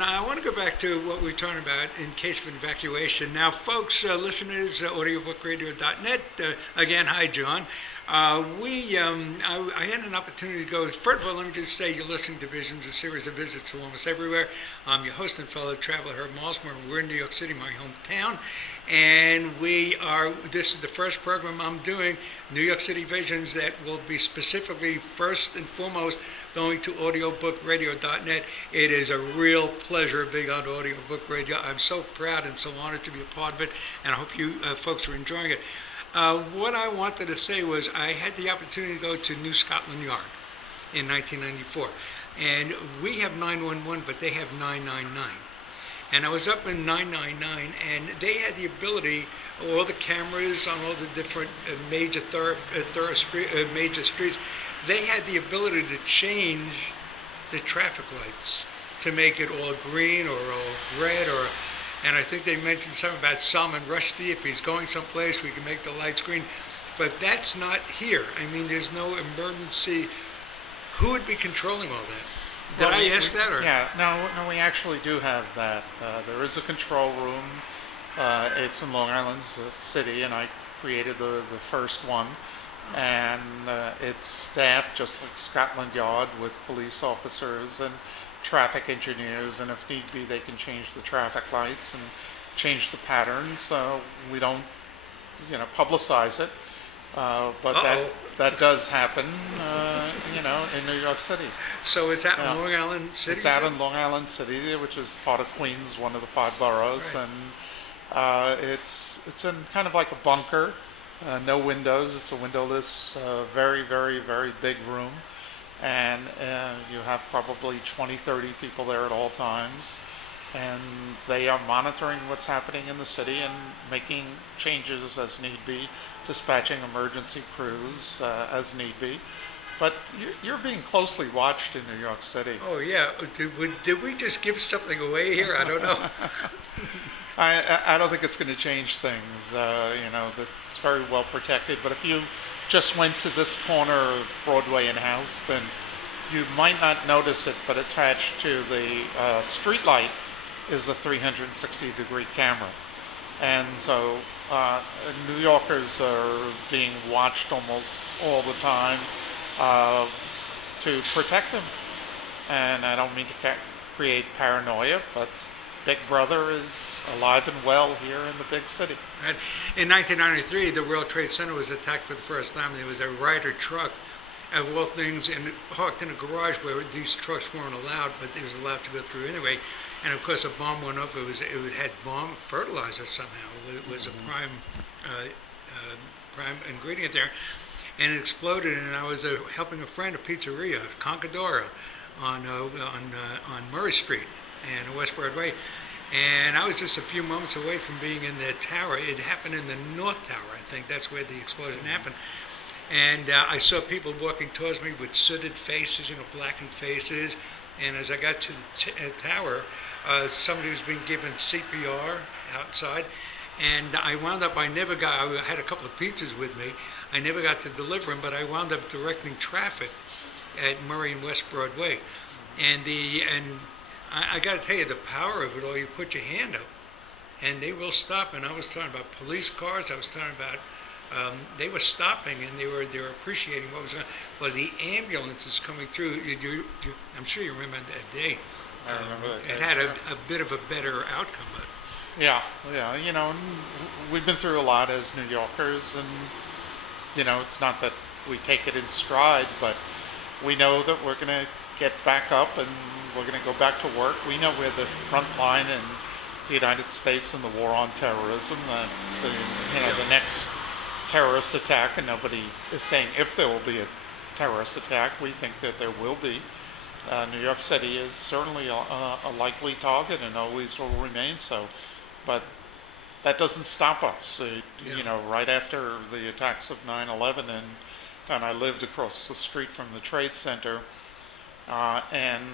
And I want to go back to what we were talking about in case of evacuation. Now, folks, listeners, audiobookradio.net, again, hi, John. I had an opportunity to go. First of all, let me just say you're listening to Visions, a series of visits to almost everywhere. I'm your host and fellow traveler, Herb Malsman. We're in New York City, my hometown. And this is the first program I'm doing, New York City Visions, that will be specifically, first and foremost, going to audiobookradio.net. It is a real pleasure being on Audiobook Radio. I'm so proud and so honored to be a part of it, and I hope you folks are enjoying it. What I wanted to say was I had the opportunity to go to New Scotland Yard in 1994, and we have 911, but they have 999. And I was up in 999, and they had the ability, all the cameras on all the different major streets, they had the ability to change the traffic lights to make it all green or all red, and I think they mentioned something about Salman Rushdie. If he's going someplace, we can make the lights green. But that's not here. I mean, there's no emergency. Who would be controlling all that? Did I ask that? Or? Yeah, no, we actually do have that. There is a control room. It's in Long Island City, and I created the first one. And it's staffed just like Scotland Yard with police officers and traffic engineers, and if need be, they can change the traffic lights and change the patterns. We don't, publicize it, but that does happen, in New York City. So it's out in Long Island City? It's out in Long Island City, which is part of Queens, one of the 5 boroughs, right. And it's in kind of like a bunker, no windows. It's a windowless, very, very, very big room. And you have probably 20, 30 people there at all times, and they are monitoring what's happening in the city and making changes as need be, dispatching emergency crews as need be. But you're being closely watched in New York City. Oh yeah, did we just give something away here? I don't know. I don't think it's going to change things. It's very well protected. But if you just went to this corner of Broadway and House, then you might not notice it, but attached to the street light is a 360-degree camera. And so New Yorkers are being watched almost all the time to protect them. And I don't mean to create paranoia, but Big Brother is alive and well here in the big city. Right. In 1993, the World Trade Center was attacked for the first time. There was a Ryder truck, of all things, and parked in a garage where these trucks weren't allowed, but it was allowed to go through anyway. And of course, a bomb went off. It had bomb fertilizer somehow. It was a prime ingredient there, and it exploded. And I was helping a friend, a pizzeria, Concadora, on Murray Street and West Broadway. And I was just a few moments away from being in the tower. It happened in the North Tower, I think. That's where the explosion happened. And I saw people walking towards me with sooted faces, blackened faces. And as I got to the tower, somebody was being given CPR outside. And I wound up, I had a couple of pizzas with me. I never got to deliver them, but I wound up directing traffic at Murray and West Broadway. And I got to tell you, the power of it all, you put your hand up, and they will stop. And I was talking about police cars. I was talking about they were stopping, and they were appreciating what was going on. Well, the ambulances coming through, I'm sure you remember that day. I remember that day. It had a bit of a better outcome. But. Yeah. We've been through a lot as New Yorkers, and, it's not that we take it in stride, but we know that we're going to get back up and we're going to go back to work. We know we're the front line in the United States in the war on terrorism, the next terrorist attack, and nobody is saying if there will be a terrorist attack. We think that there will be. New York City is certainly a likely target and always will remain so. But that doesn't stop us. Right after the attacks of 9/11, and I lived across the street from the Trade Center, and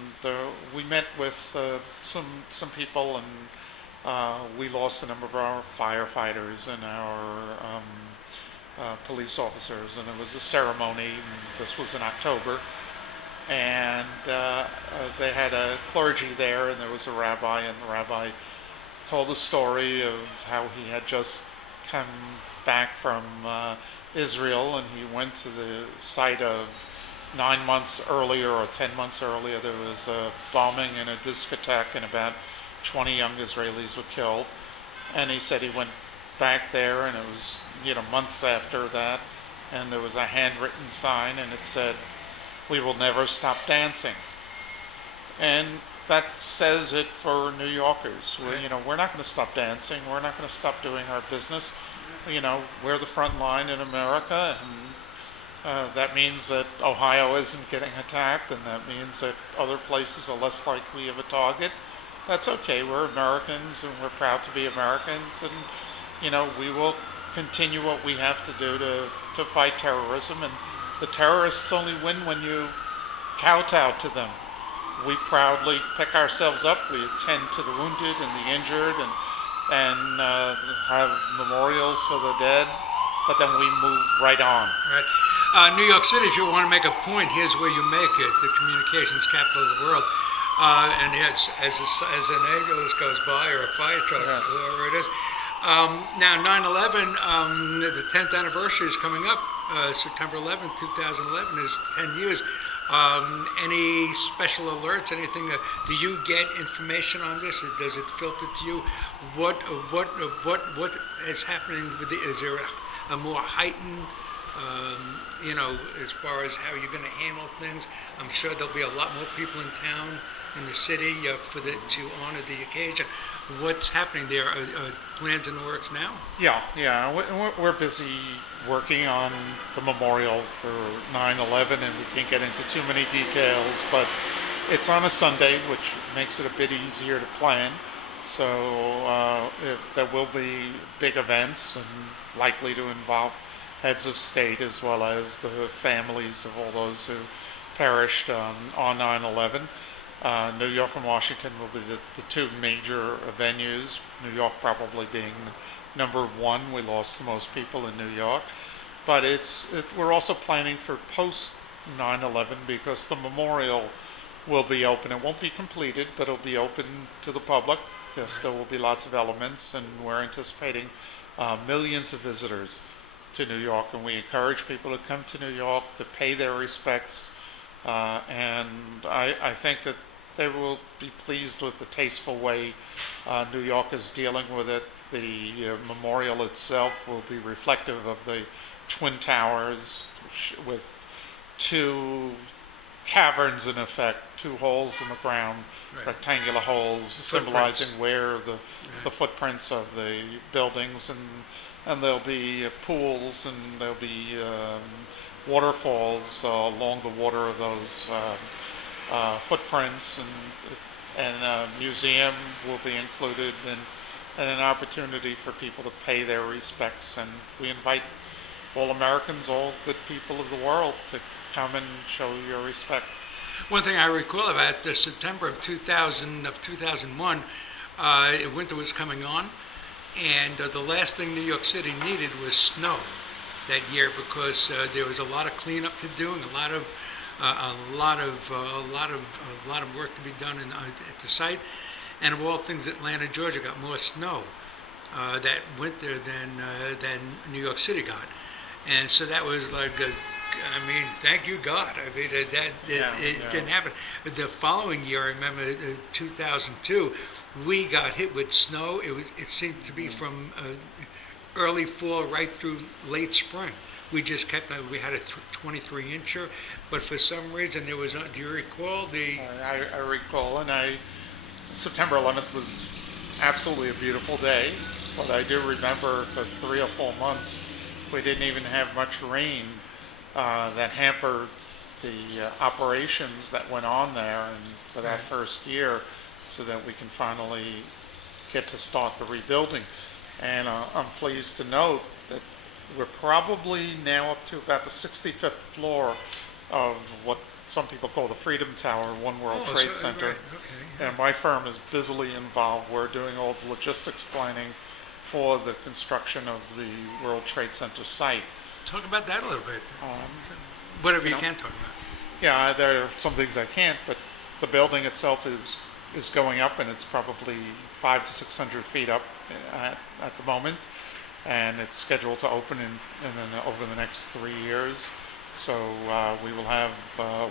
we met with some people, and we lost a number of our firefighters and our police officers, and it was a ceremony. This was in October, and they had a clergy there, and there was a rabbi, and the rabbi told a story of how he had just come back from Israel, and he went to the site of 9 months earlier or 10 months earlier. There was a bombing in a discotheque, and about 20 young Israelis were killed. And he said he went back there, and it was months after that, and there was a handwritten sign, and it said, "We will never stop dancing." And that says it for New Yorkers. We're not going to stop dancing. We're not going to stop doing our business. We're the front line in America, and that means that Ohio isn't getting attacked, and that means that other places are less likely of a target. That's okay. We're Americans, and we're proud to be Americans, and we will continue what we have to do to fight terrorism. And the terrorists only win when you kowtow to them. We proudly pick ourselves up. We attend to the wounded and the injured, and have memorials for the dead. But then we move right on. Right. New York City, if you want to make a point, here's where you make it: the communications capital of the world. And as an ambulance goes by, or a fire truck, Yes. whatever it is. Now, 9/11, the 10th anniversary is coming up. September 11th, 2011 is 10 years. Any special alerts? Anything? Do you get information on this? Does it filter to you? What is happening? Is there a more heightened? As far as how you're going to handle things, I'm sure there'll be a lot more people in town, in the city, to honor the occasion. What's happening there? Are plans in the works now? Yeah. We're busy working on the memorial for 9/11, and we can't get into too many details, but it's on a Sunday, which makes it a bit easier to plan. So there will be big events, and likely to involve heads of state as well as the families of all those who perished on 9/11. New York and Washington will be the two major venues, New York probably being number one. We lost the most people in New York. But we're also planning for post 9/11 because the memorial will be open. It won't be completed, but it'll be open to the public. There still will be lots of elements, and we're anticipating millions of visitors to New York, and we encourage people to come to New York to pay their respects, and I think that they will be pleased with the tasteful way New York is dealing with it. The memorial itself will be reflective of the Twin Towers, with two caverns in effect, two holes in the ground, Right. rectangular holes symbolizing where the footprints of the buildings, and there'll be pools, and there'll be waterfalls along the water of those footprints, and a museum will be included, and an opportunity for people to pay their respects. And we invite all Americans, all good people of the world, to come and show your respect. One thing I recall about the September of 2001, winter was coming on, and the last thing New York City needed was snow that year, because there was a lot of cleanup to do, and a lot of work to be done at the site. And of all things, Atlanta, Georgia got more snow that winter than New York City got, and so that was like thank you God. It didn't happen. The following year, I remember 2002, we got hit with snow. It seemed to be from early fall right through late spring. We just we had a 23-incher, but for some reason there was. Do you recall the? I recall, and September 11th was absolutely a beautiful day, but I do remember for 3 or 4 months we didn't even have much rain. That hampered the operations that went on there, and for that first year, so that we can finally get to start the rebuilding. And I'm pleased to note that we're probably now up to about the 65th floor of what some people call the Freedom Tower, One World Trade Center. Right. Okay. And my firm is busily involved. We're doing all the logistics planning for the construction of the World Trade Center site. Talk about that a little bit. Whatever you can talk about. Yeah, there are some things I can't, but the building itself is going up, and it's probably 500 to 600 feet up at the moment, and it's scheduled to open in then over the next 3 years. So we will have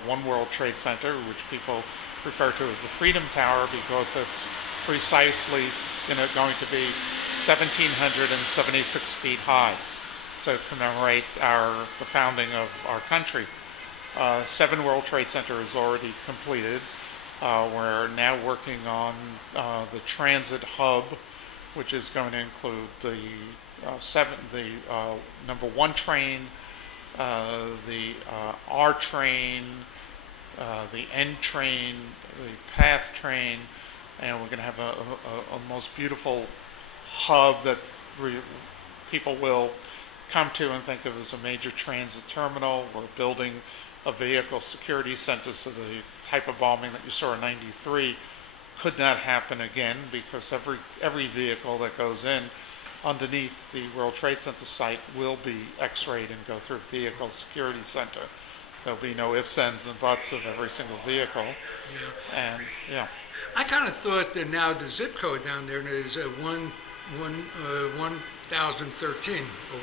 One World Trade Center, which people refer to as the Freedom Tower, because it's precisely going to be 1,776 feet high, to commemorate the founding of our country. 7 World Trade Center is already completed. We're now working on the transit hub, which is going to include the number 1 train, the R train, the N train, the PATH train, and we're going to have a most beautiful hub that people will come to and think of as a major transit terminal. We're building a vehicle security center, so the type of bombing that you saw in '93 could not happen again, because every vehicle that goes in underneath the World Trade Center site will be x-rayed and go through a vehicle security center. There'll be no ifs, ands, and buts of every single vehicle. Yeah. And yeah. I kind of thought that now the zip code down there is 1013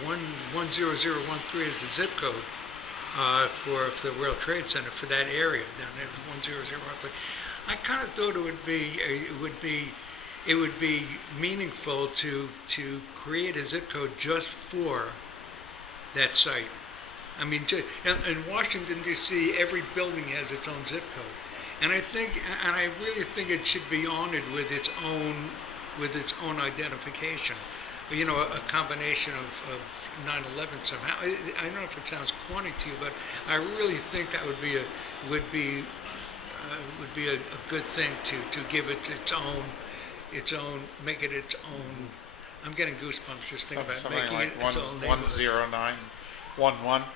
or 10013 is the zip code for the World Trade Center for that area down there, 10013. I kind of thought it would be meaningful to create a zip code just for that site. I mean, in Washington D.C., every building has its own zip code, and I really think it should be honored with its own identification. You know, a combination of 9/11 somehow. I don't know if it sounds corny to you, but I really think that would be a good thing to give it its own, make it its own. I'm getting goosebumps just thinking about making like it its own neighborhood. 10911.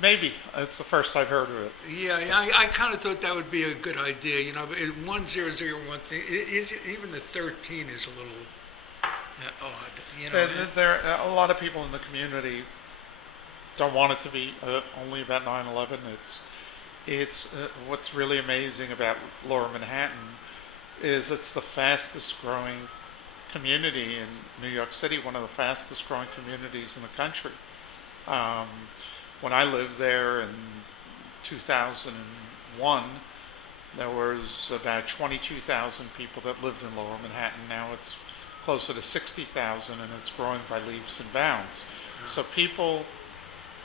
Maybe it's the first I've heard of it. Yeah, I kind of thought that would be a good idea. You know, 1001 thing. Even the 13 is a little odd. You know, there a lot of people in the community don't want it to be only about 9/11. It's what's really amazing about Lower Manhattan is it's the fastest growing community in New York City, one of the fastest growing communities in the country. When I lived there in 2001, there was about 22,000 people that lived in Lower Manhattan. Now it's closer to 60,000, and it's growing by leaps and bounds. So people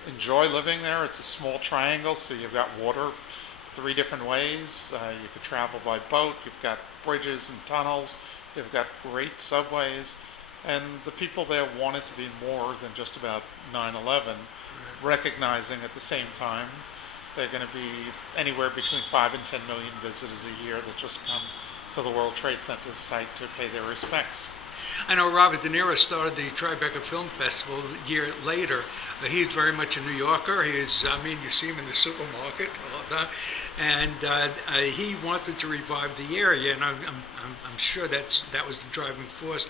enjoy living there. It's a small triangle, so you've got water 3 different ways. You could travel by boat. You've got bridges and tunnels. You've got great subways. And the people there want it to be more than just about 9/11, recognizing at the same time they're going to be anywhere between 5 and 10 million visitors a year that just come to the World Trade Center site to pay their respects. I know Robert De Niro started the Tribeca Film Festival a year later. He's very much a New Yorker. You see him in the supermarket all the time, and he wanted to revive the area. And I'm sure that was the driving force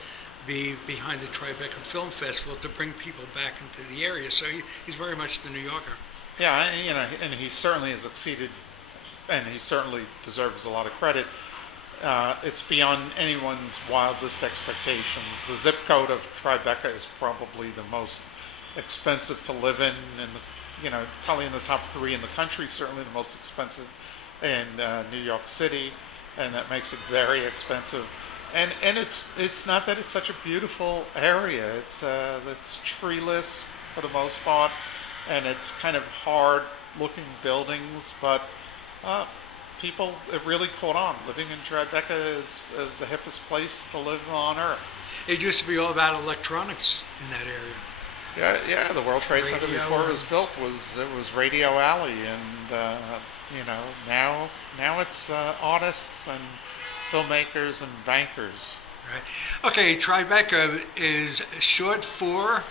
behind the Tribeca Film Festival, to bring people back into the area. So he's very much the New Yorker. Yeah, and he certainly has succeeded, and he certainly deserves a lot of credit. It's beyond anyone's wildest expectations. The zip code of Tribeca is probably the most expensive to live in, and probably in the top 3 in the country. Certainly the most expensive in New York City, and that makes it very expensive. And it's not that it's such a beautiful area. It's treeless for the most part, and it's kind of hard-looking buildings, but people have really caught on. Living in Tribeca is the hippest place to live on Earth. It used to be all about electronics in that area. Yeah. The World Trade Center before it was built was Radio Alley, and now it's artists and filmmakers and bankers. Right. Okay, Tribeca is short for?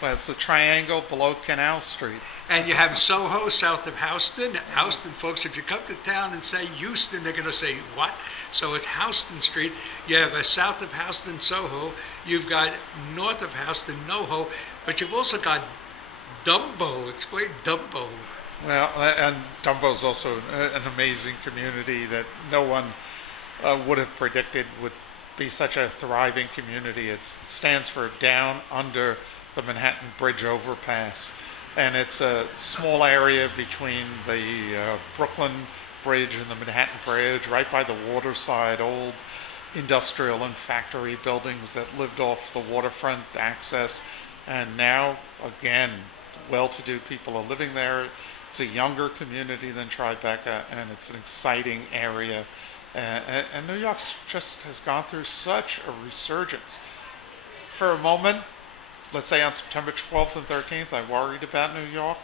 Well, it's the triangle below Canal Street. And you have Soho, south of Houston. Houston, folks, if you come to town and say Houston, they're going to say, what? So it's Houston Street. You have a south of Houston, Soho. You've got north of Houston, NoHo. But you've also got Dumbo. Explain Dumbo. Well, and Dumbo's also an amazing community that no one would have predicted would be such a thriving community. It stands for Down Under the Manhattan Bridge Overpass, and it's a small area between the Brooklyn Bridge and the Manhattan Bridge, right by the waterside, old industrial and factory buildings that lived off the waterfront access, and now, again, well-to-do people are living there. It's a younger community than Tribeca, and it's an exciting area. And New York just has gone through such a resurgence. For a moment, let's say on September 12th and 13th, I worried about New York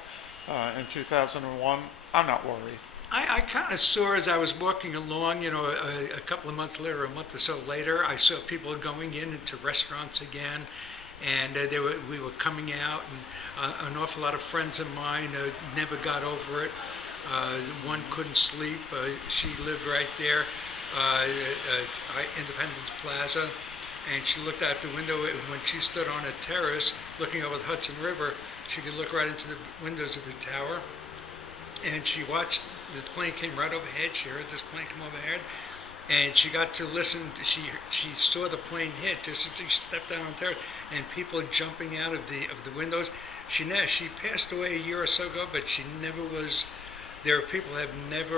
in 2001. I'm not worried. I kind of saw as I was walking along, a couple of months later, a month or so later, I saw people going into restaurants again, and we were coming out, and an awful lot of friends of mine never got over it. One couldn't sleep. She lived right there, Independence Plaza, and she looked out the window. When she stood on a terrace looking over the Hudson River, she could look right into the windows of the tower, and she watched the plane came right overhead. She heard this plane come overhead, and she got to listen. She saw the plane hit just as she stepped down on the terrace, and people jumping out of the windows. She passed away a year or so ago, but she never was. There are people that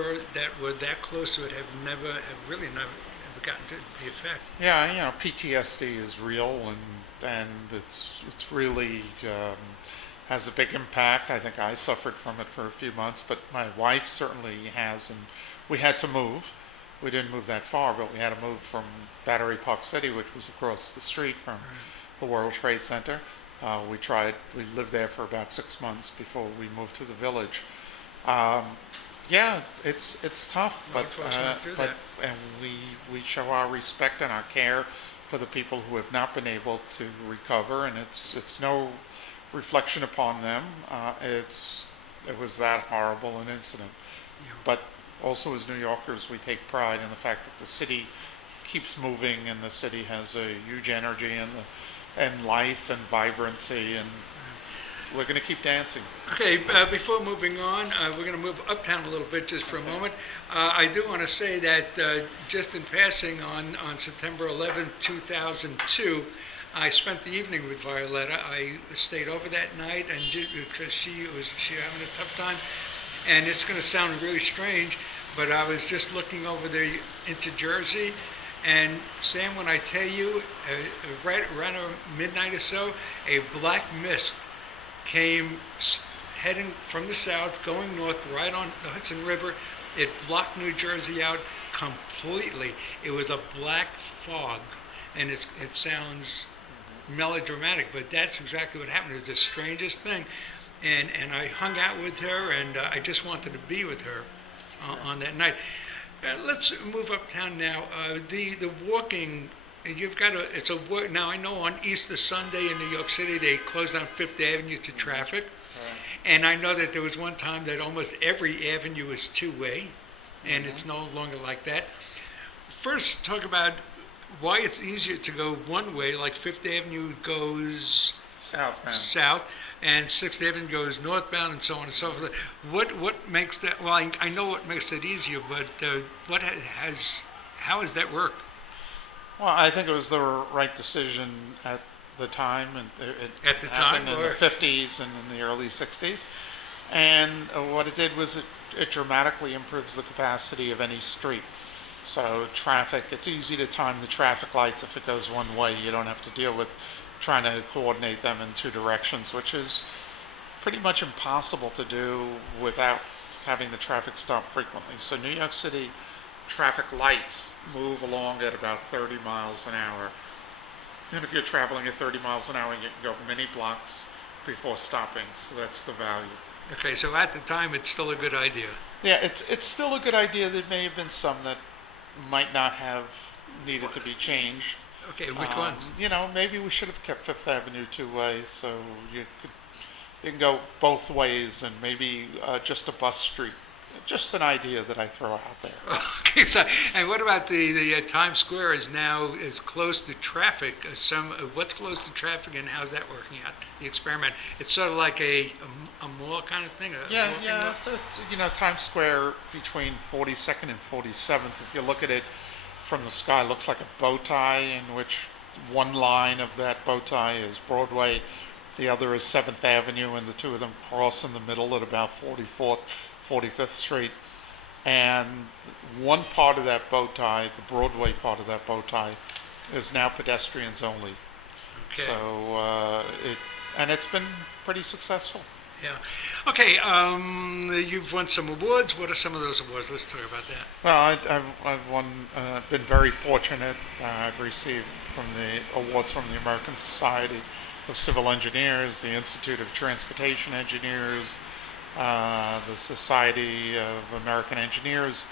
were that close to it have really never gotten to the effect. Yeah, PTSD is real, and it's really has a big impact. I think I suffered from it for a few months, but my wife certainly has, and we had to move. We didn't move that far, but we had to move from Battery Park City, which was across the street from the World Trade Center. We lived there for about 6 months before we moved to the Village. Yeah, it's tough, but and we show our respect and our care for the people who have not been able to recover, and it's no reflection upon them. It was that horrible an incident, but also as New Yorkers, we take pride in the fact that the city keeps moving, and the city has a huge energy and life and vibrancy, and we're going to keep dancing. Okay, before moving on, we're going to move uptown a little bit just for a moment. I do want to say that just in passing on September 11, 2002, I spent the evening with Violetta. I stayed over that night, and because she was having a tough time, and it's going to sound really strange, but I was just looking over into Jersey, and Sam, when I tell you, right around midnight or so, a black mist came heading from the south, going north, right on the Hudson River. It blocked New Jersey out completely. It was a black fog, and it sounds melodramatic, but that's exactly what happened. It was the strangest thing, and I hung out with her, and I just wanted to be with her on that night. Let's move uptown now. The walking. It's a work. Now, I know on Easter Sunday in New York City, they closed down Fifth Avenue to traffic. And I know that there was one time that almost every avenue was two-way, and it's no longer like that. First, talk about why it's easier to go one way, like Fifth Avenue goes southbound, south, and Sixth Avenue goes northbound, and so on and so forth. What makes that? Well, I know what makes it easier, but how has that worked? Well, I think it was the right decision at the time, and it happened in the 50s and in the early 60s. And what it did was it dramatically improves the capacity of any street. So traffic, it's easy to time the traffic lights. If it goes one way, you don't have to deal with trying to coordinate them in two directions, which is pretty much impossible to do without having the traffic stop frequently. So New York City traffic lights move along at about 30 miles an hour. And if you're traveling at 30 miles an hour, you can go many blocks before stopping. So that's the value. Okay, so at the time, it's still a good idea. Yeah, it's still a good idea. There may have been some that might not have needed to be changed. Okay, which ones? Maybe we should have kept Fifth Avenue two-way, so you can go both ways, and maybe just a bus street just an idea that I throw out there. Okay, so, and what about the Times Square is now is close to traffic? What's close to traffic, and how's that working out? The experiment. It's sort of like a mall kind of thing. Yeah, yeah. Times Square between 42nd and 47th. If you look at it from the sky, looks like a bow tie, in which one line of that bow tie is Broadway, the other is 7th Avenue, and the two of them cross in the middle at about 44th, 45th Street. And one part of that bow tie, the Broadway part of that bow tie, is now pedestrians only. Okay. So it's been pretty successful. Yeah. Okay. You've won some awards. What are some of those awards? Let's talk about that. Well, I've won. Been very fortunate. I've received from the awards from the American Society of Civil Engineers, the Institute of Transportation Engineers, the Society of American Engineers,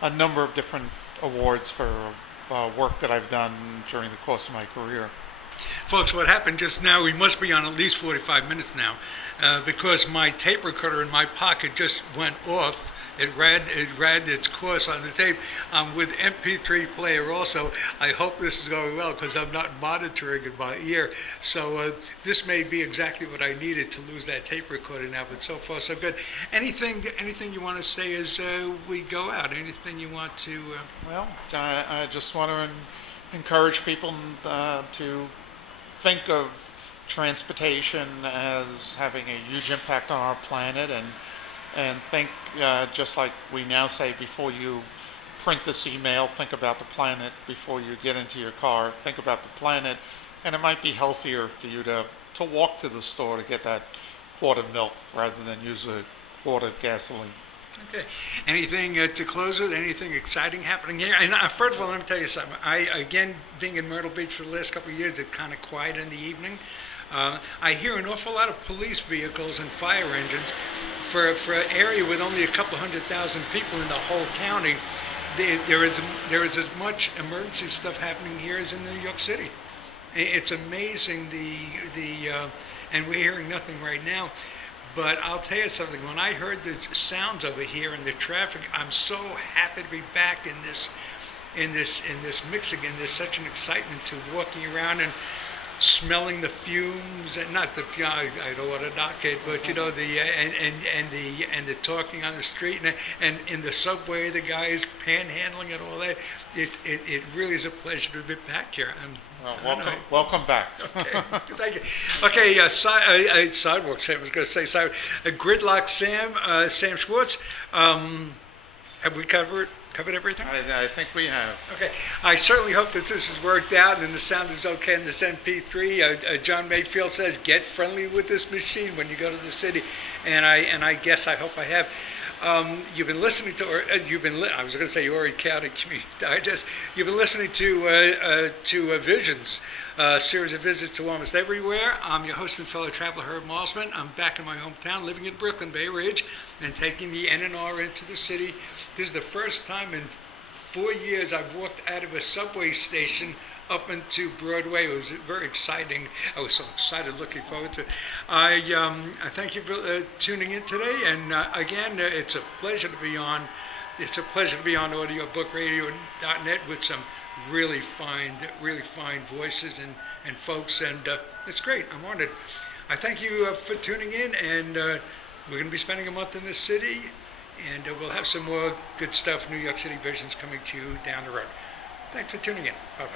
a number of different awards for work that I've done during the course of my career. Folks, what happened just now, we must be on at least 45 minutes now, because my tape recorder in my pocket just went off. It read its course on the tape. I'm with MP3 player also. I hope this is going well because I'm not monitoring in my ear. So this may be exactly what I needed to lose that tape recorder now, but so far so good. Anything you want to say as we go out? Anything you want to... Well, I just want to encourage people to think of transportation as having a huge impact on our planet, and think, just like we now say, before you print this email, think about the planet. Before you get into your car, think about the planet. And it might be healthier for you to walk to the store to get that quart of milk rather than use a quart of gasoline. Okay. Anything to close with? Anything exciting happening here? And first of all, let me tell you something. Again, being in Myrtle Beach for the last couple of years, it's kind of quiet in the evening. I hear an awful lot of police vehicles and fire engines. For an area with only a couple 100,000 people in the whole county, there is as much emergency stuff happening here as in New York City. It's amazing and we're hearing nothing right now. But I'll tell you something. When I heard the sounds over here and the traffic, I'm so happy to be back in this mix again. There's such an excitement to walking around and smelling the fumes, and not the fume. I don't want to knock it, but the and the talking on the street and in the subway, the guys panhandling and all that. It really is a pleasure to be back here. Welcome back. Okay, thank you. Okay, Sidewalk Sam. I was going to say sidewalk. Gridlock Sam, Sam Schwartz. Have we covered everything? I think we have. Okay. I certainly hope that this has worked out and the sound is okay in this MP3. John Mayfield says, get friendly with this machine when you go to the city. And I guess I hope I have. You've been listening to, I was going to say Horry County Community Digest. You've been listening to Visions, series of visits to almost everywhere. I'm your host and fellow traveler, Herb Malsman. I'm back in my hometown, living in Brooklyn, Bay Ridge, and taking the N&R into the city. This is the first time in 4 years I've walked out of a subway station up into Broadway. It was very exciting. I was so excited, looking forward to it. I thank you for tuning in today. And again, it's a pleasure to be on. It's a pleasure to be on audiobookradio.net with some really fine voices and folks. And it's great. I'm honored. I thank you for tuning in. And we're going to be spending a month in this city. And we'll have some more good stuff, New York City Visions, coming to you down the road. Thanks for tuning in. Bye-bye.